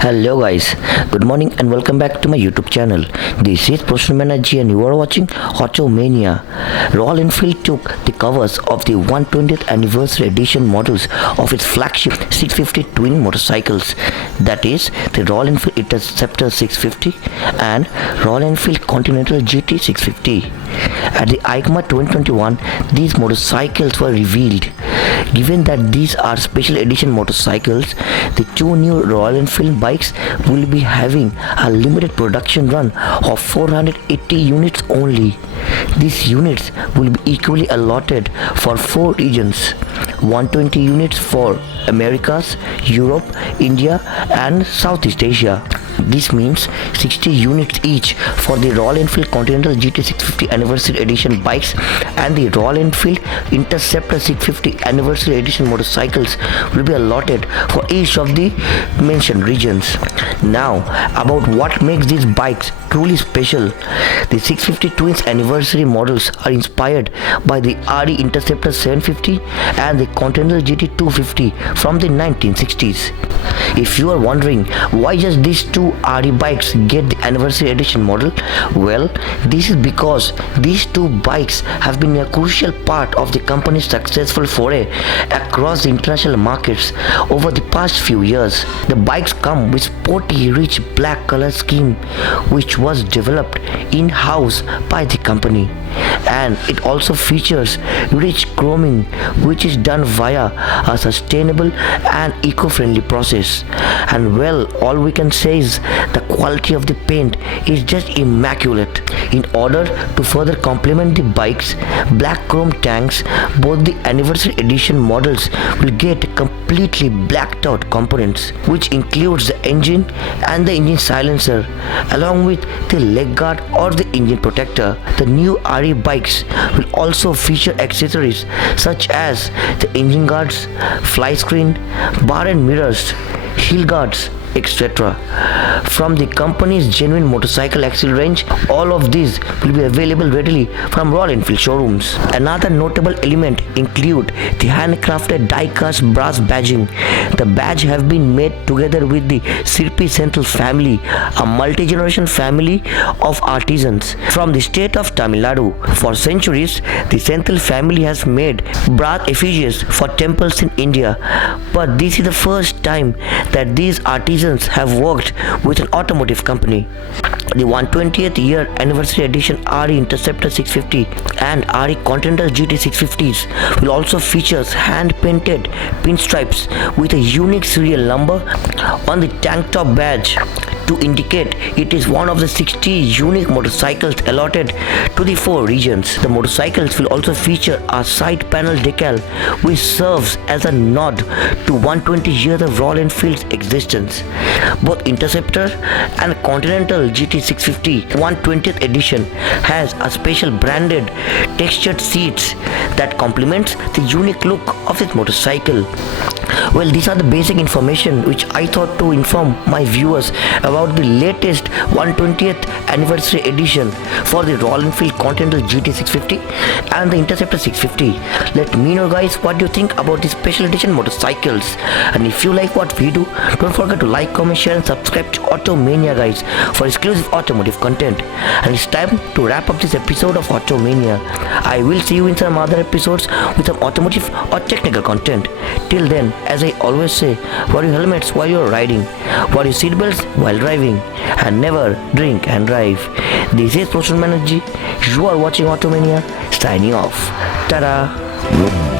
Hello guys, good morning and welcome back to my YouTube channel. This is Professional Manager and you are watching Automania. Royal Enfield took the covers of the 120th anniversary edition models of its flagship 650 twin motorcycles, that is the Royal Enfield Interceptor 650 and Royal Enfield Continental GT 650. At the eicma 2021, these motorcycles were revealed. Given that these are special edition motorcycles, the two new Royal Enfield bikes will be having a limited production run of 480 units only. These units will be equally allotted for 4 regions, 120 units for Americas, Europe, India and Southeast Asia. This means 60 units each for the Royal Enfield Continental GT 650 Anniversary Edition bikes and the Royal Enfield Interceptor 650 Anniversary Edition motorcycles will be allotted for each of the mentioned regions. Now, about what makes these bikes truly special. The 650 Twins Anniversary models are inspired by the RE Interceptor 750 and the Continental GT 250 from the 1960s. If you are wondering why just these two RE bikes get the anniversary edition model, well, this is because these two bikes have been a crucial part of the company's successful foray across the international markets over the past few years. The bikes come with sporty rich black color scheme which was developed in-house by the company, and it also features rich chroming which is done via a sustainable and eco-friendly process. And well, all we can say is the quality of the paint is just immaculate. In order to further complement the bike's black chrome tanks, both the anniversary edition models will get completely blacked out components, which includes the engine and the engine silencer along with the leg guard or the engine protector. The new RE bikes will also feature accessories such as the engine guards, fly screen, bar and mirrors, heel guards, etc. From the company's genuine motorcycle axle range, all of these will be available readily from Royal Enfield showrooms. Another notable element include the handcrafted die-cast brass badging. The badge have been made together with the Sirpi Senthil family, a multi-generation family of artisans from the state of Tamil Nadu. For centuries, the Senthil family has made brass effigies for temples in India, but this is the first time that these artisans have worked with an automotive company. The 120th year anniversary edition RE Interceptor 650 and RE Continental GT 650s will also feature hand-painted pinstripes with a unique serial number on the tank top badge to indicate it is one of the 60 unique motorcycles allotted to the 4 regions. The motorcycles will also feature a side panel decal which serves as a nod to 120 years of Royal Enfield's existence. Both Interceptor and Continental GT 650 120th edition has a special branded textured seats that complements the unique look of this motorcycle. Well, these are the basic information which I thought to inform my viewers about the latest 120th anniversary edition for the Royal Enfield Continental GT 650 and the Interceptor 650. Let me know guys what you think about the special edition motorcycles, and if you like what we do, don't forget to like, comment, share and subscribe to Automania guys for exclusive automotive content. And it's time to wrap up this episode of Automania. I will see you in some other episodes with some automotive or technical content. Till then, as I always say, wear your helmets while you're riding, wear your seatbelts while driving, and never drink and drive. This is Professional Manager. You are watching Automania. Signing off. Ta-da!